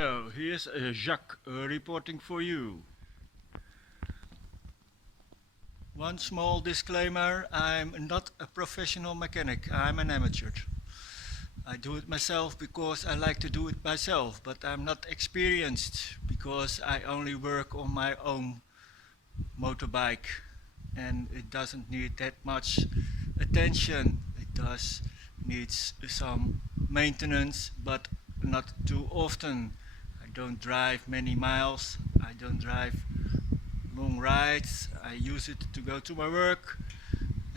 So here's Jacques reporting for you. One small disclaimer, I'm not a professional mechanic, I'm an amateur. I do it myself because I like to do it myself, but I'm not experienced because I only work on my own motorbike and it doesn't need that much attention. It does needs some maintenance, but not too often. I don't drive many miles, I don't drive long rides. I use it to go to my work,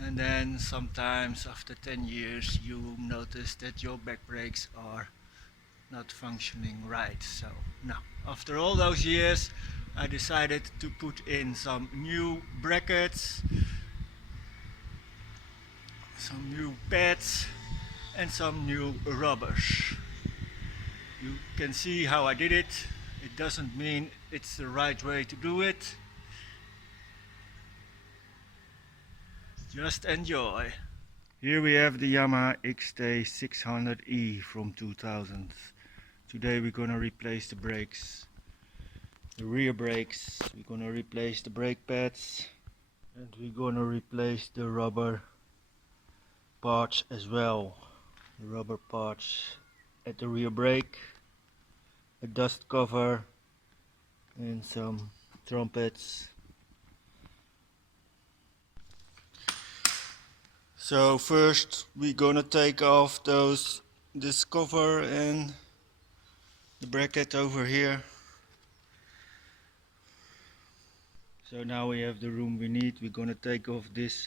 and then sometimes after 10 years you notice that your back brakes are not functioning right. So now, after all those years, I decided to put in some new brackets, some new pads, and some new rubbers. You can see how I did it. It doesn't mean it's the right way to do it. Just enjoy. Here we have the Yamaha XT600e from 2000. Today we're gonna replace the brakes, the rear brakes. We're gonna replace the brake pads, and we're gonna replace the rubber parts as well. The rubber parts at the rear brake, a dust cover, and some trumpets. So first we're gonna take off this cover and the bracket over here. So now we have the room we need. We're gonna take off this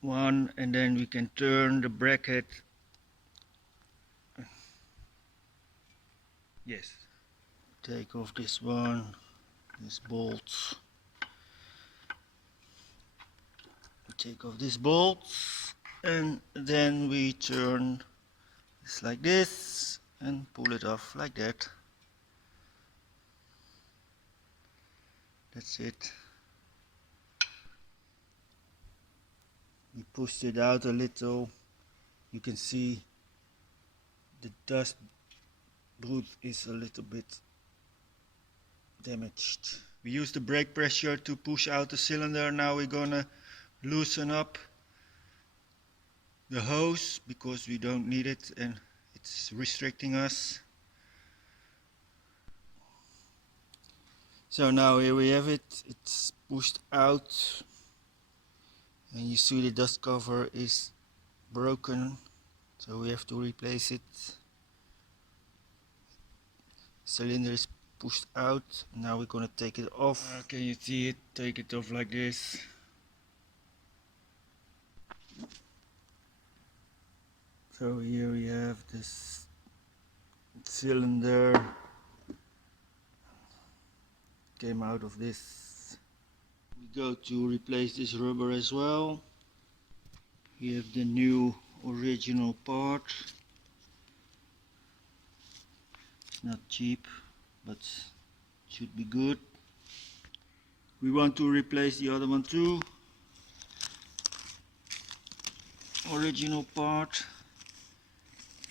one and then we can turn the bracket. Yes. Take off this one, this bolt. Take off this bolt and then we turn this like this and pull it off like that. That's it. We pushed it out a little. You can see the dust proof is a little bit damaged. We use the brake pressure to push out the cylinder. Now we're gonna loosen up the hose because we don't need it and it's restricting us. So now here we have it. It's pushed out and you see the dust cover is broken, so we have to replace it. Cylinder is pushed out. Now we're gonna take it off. Can you see it? Take it off like this. So here we have this cylinder. Came out of this. We go to replace this rubber as well. We have the new original part. It's not cheap, but should be good. We want to replace the other one too. Original part,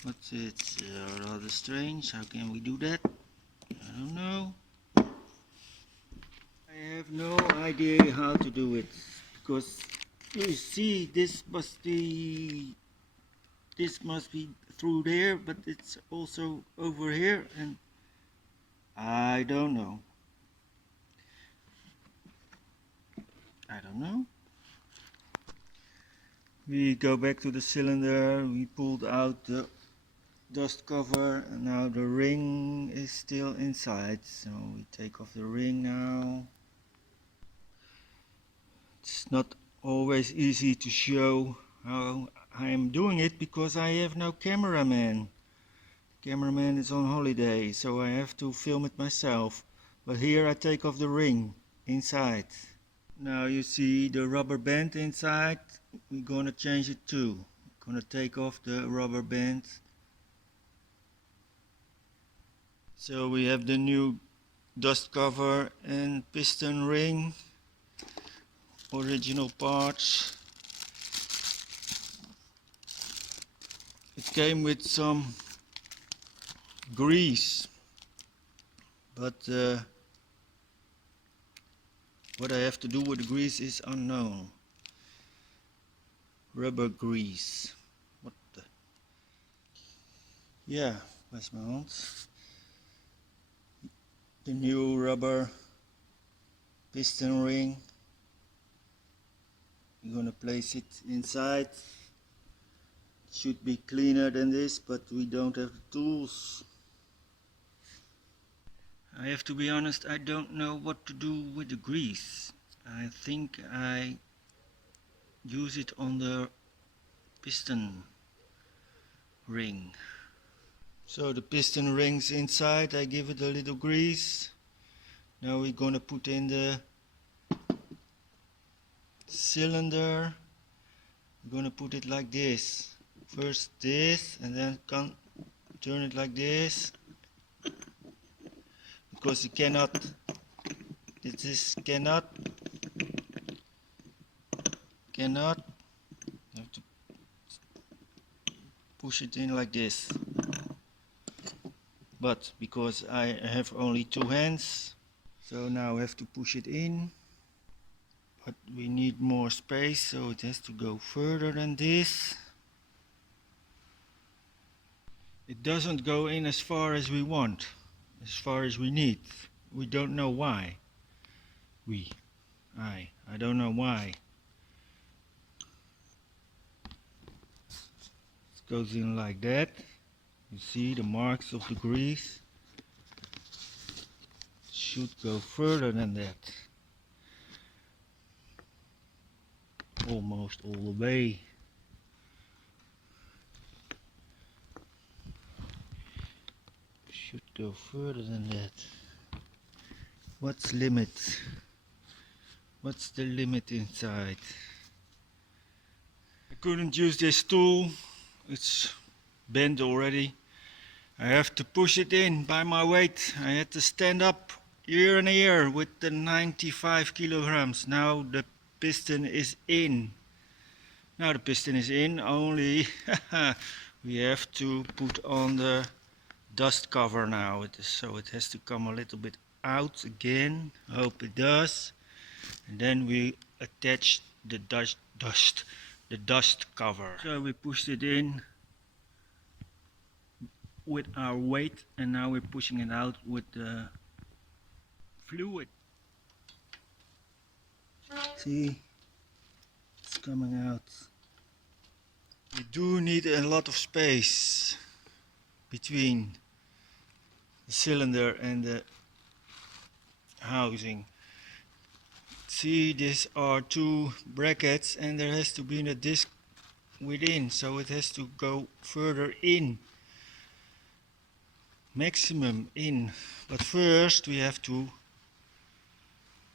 but it's rather strange. How can we do that? I don't know. I have no idea how to do it because you see this must be through there, but it's also over here and I don't know. We go back to the cylinder. We pulled out the dust cover and now the ring is still inside, so we take off the ring now. It's not always easy to show how I'm doing it because I have no cameraman. The cameraman is on holiday, so I have to film it myself. But here I take off the ring inside. Now you see the rubber band inside. We're gonna change it too. Gonna take off the rubber band. So we have the new dust cover and piston ring. Original parts. It came with some grease, but what I have to do with the grease is unknown. Rubber grease. What the? Yeah, where's my hand? The new rubber piston ring. You're gonna place it inside. It should be cleaner than this, but we don't have the tools. I have to be honest, I don't know what to do with the grease. I think I use it on the piston ring. So the piston rings inside, I give it a little grease. Now we're gonna put in the cylinder. We're gonna put it like this. First this, and then turn it like this. Because you cannot, cannot, you have to push it in like this. But because I have only two hands, so now I have to push it in. But we need more space, so it has to go further than this. It doesn't go in as far as we want, as far as we need. We don't know why. I don't know why. It goes in like that. You see the marks of the grease. It should go further than that. Almost all the way. Should go further than that. What's limit? What's the limit inside? I couldn't use this tool. It's bent already. I have to push it in by my weight. I had to stand up year and a year with the 95 kilograms. Now the piston is in. Now the piston is in, only we have to put on the dust cover now. So it has to come a little bit out again. I hope it does. And then we attach the dust cover. So we pushed it in with our weight, and now we're pushing it out with the fluid. See, it's coming out. You do need a lot of space between the cylinder and the housing. See, these are two brackets, and there has to be a disc within, so it has to go further in, maximum in. But first we have to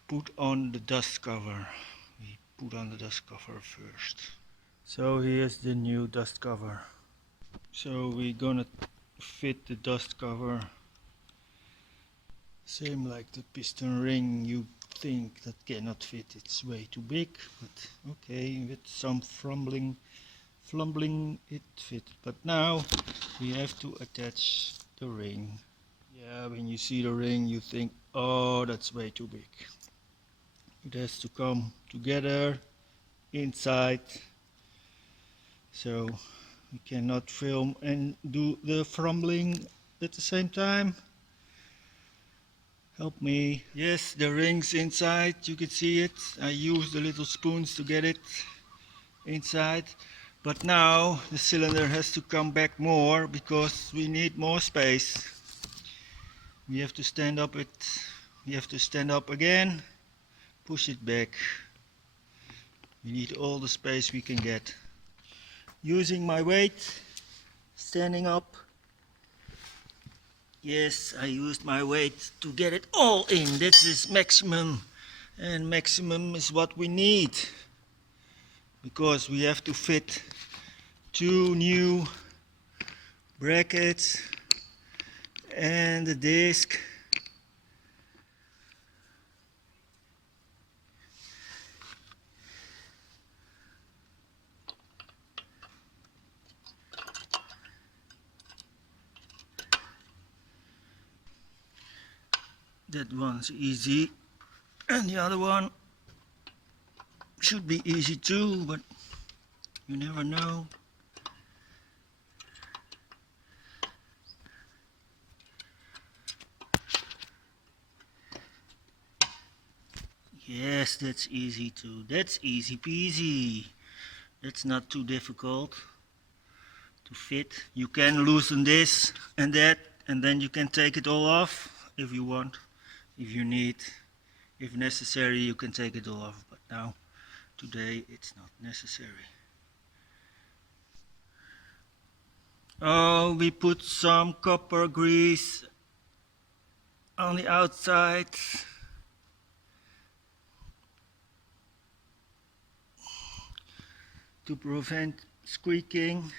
put on the dust cover. We put on the dust cover first. So here's the new dust cover. So we're gonna fit the dust cover same like the piston ring. You think that cannot fit, it's way too big, but okay, with some fumbling it fit. But now we have to attach the ring. Yeah, when you see the ring you think, oh, that's way too big. It has to come together inside, so we cannot film and do the fumbling at the same time. Help me. Yes, the ring's inside, you can see it. I used the little spoons to get it inside. But now the cylinder has to come back more because we need more space. We have to stand up it. We have to stand up again. Push it back. We need all the space we can get. Using my weight, standing up. Yes, I used my weight to get it all in. This is maximum, and maximum is what we need, because we have to fit two new brackets and the disc. that one's easy, and the other one should be easy too, but you never know. Yes, that's easy too. That's easy peasy. That's not too difficult to fit. You can loosen this and that, and then you can take it all off if you want, if you need. If necessary, you can take it all off, but now, today, it's not necessary. Oh, we put some copper grease on the outside. To prevent squeaking.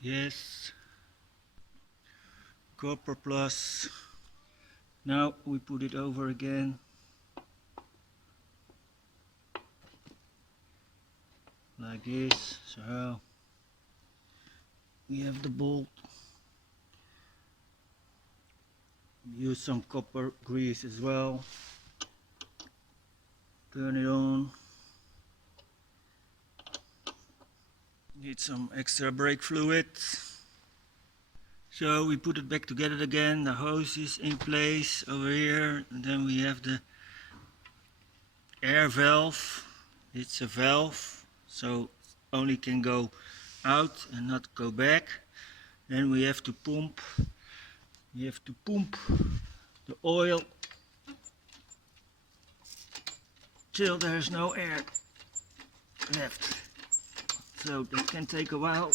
Yes, copper plus. Now we put it over again. Like this, so we have the bolt. Use some copper grease as well. Turn it on. Need some extra brake fluid. So we put it back together again. The hose is in place over here, and then we have the air valve. It's a valve, so only can go out and not go back. Then we have to pump. We have to pump the oil till there's no air left. So that can take a while.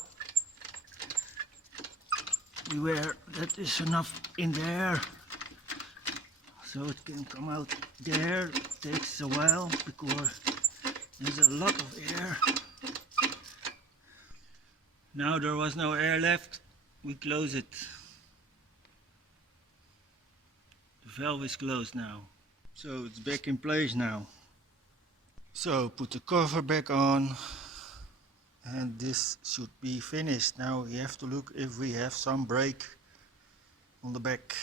Beware that is enough in there, so it can come out there. It takes a while because there's a lot of air. Now there was no air left, we close it. The valve is closed now. So it's back in place now. So put the cover back on. And this should be finished. Now we have to look if we have some brake on the back.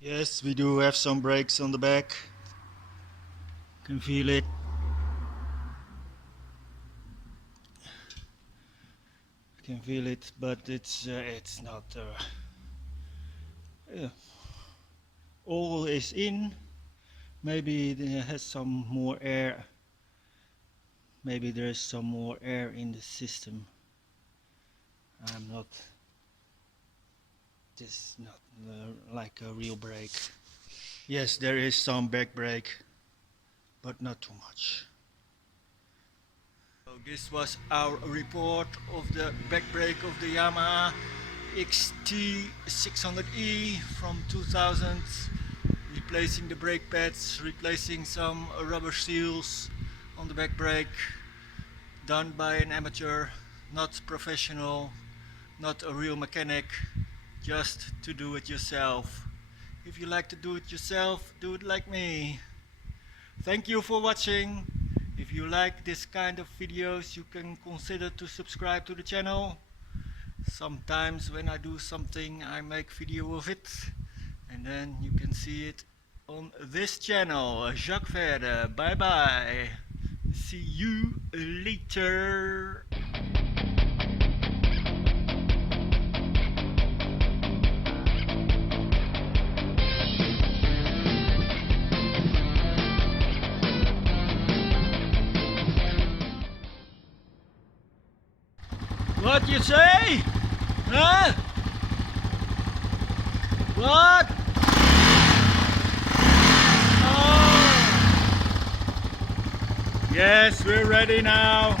Yes, we do have some brakes on the back. Can feel it. Can feel it, but it's not. All is in. Maybe it has some more air. Maybe there's some more air in the system. I'm not. This is not like a real brake. Yes, there is some back brake, but not too much. So this was our report of the back brake of the Yamaha XT600e from 2000. Replacing the brake pads, replacing some rubber seals on the back brake, done by an amateur, not professional, not a real mechanic, just to do it yourself. If you like to do it yourself, do it like me. Thank you for watching. If you like this kind of videos, you can consider to subscribe to the channel. Sometimes when I do something, I make video of it, and then you can see it on this channel. Jacques Verder, bye bye. See you later. What you say? Huh? What? Oh. Yes, we're ready now.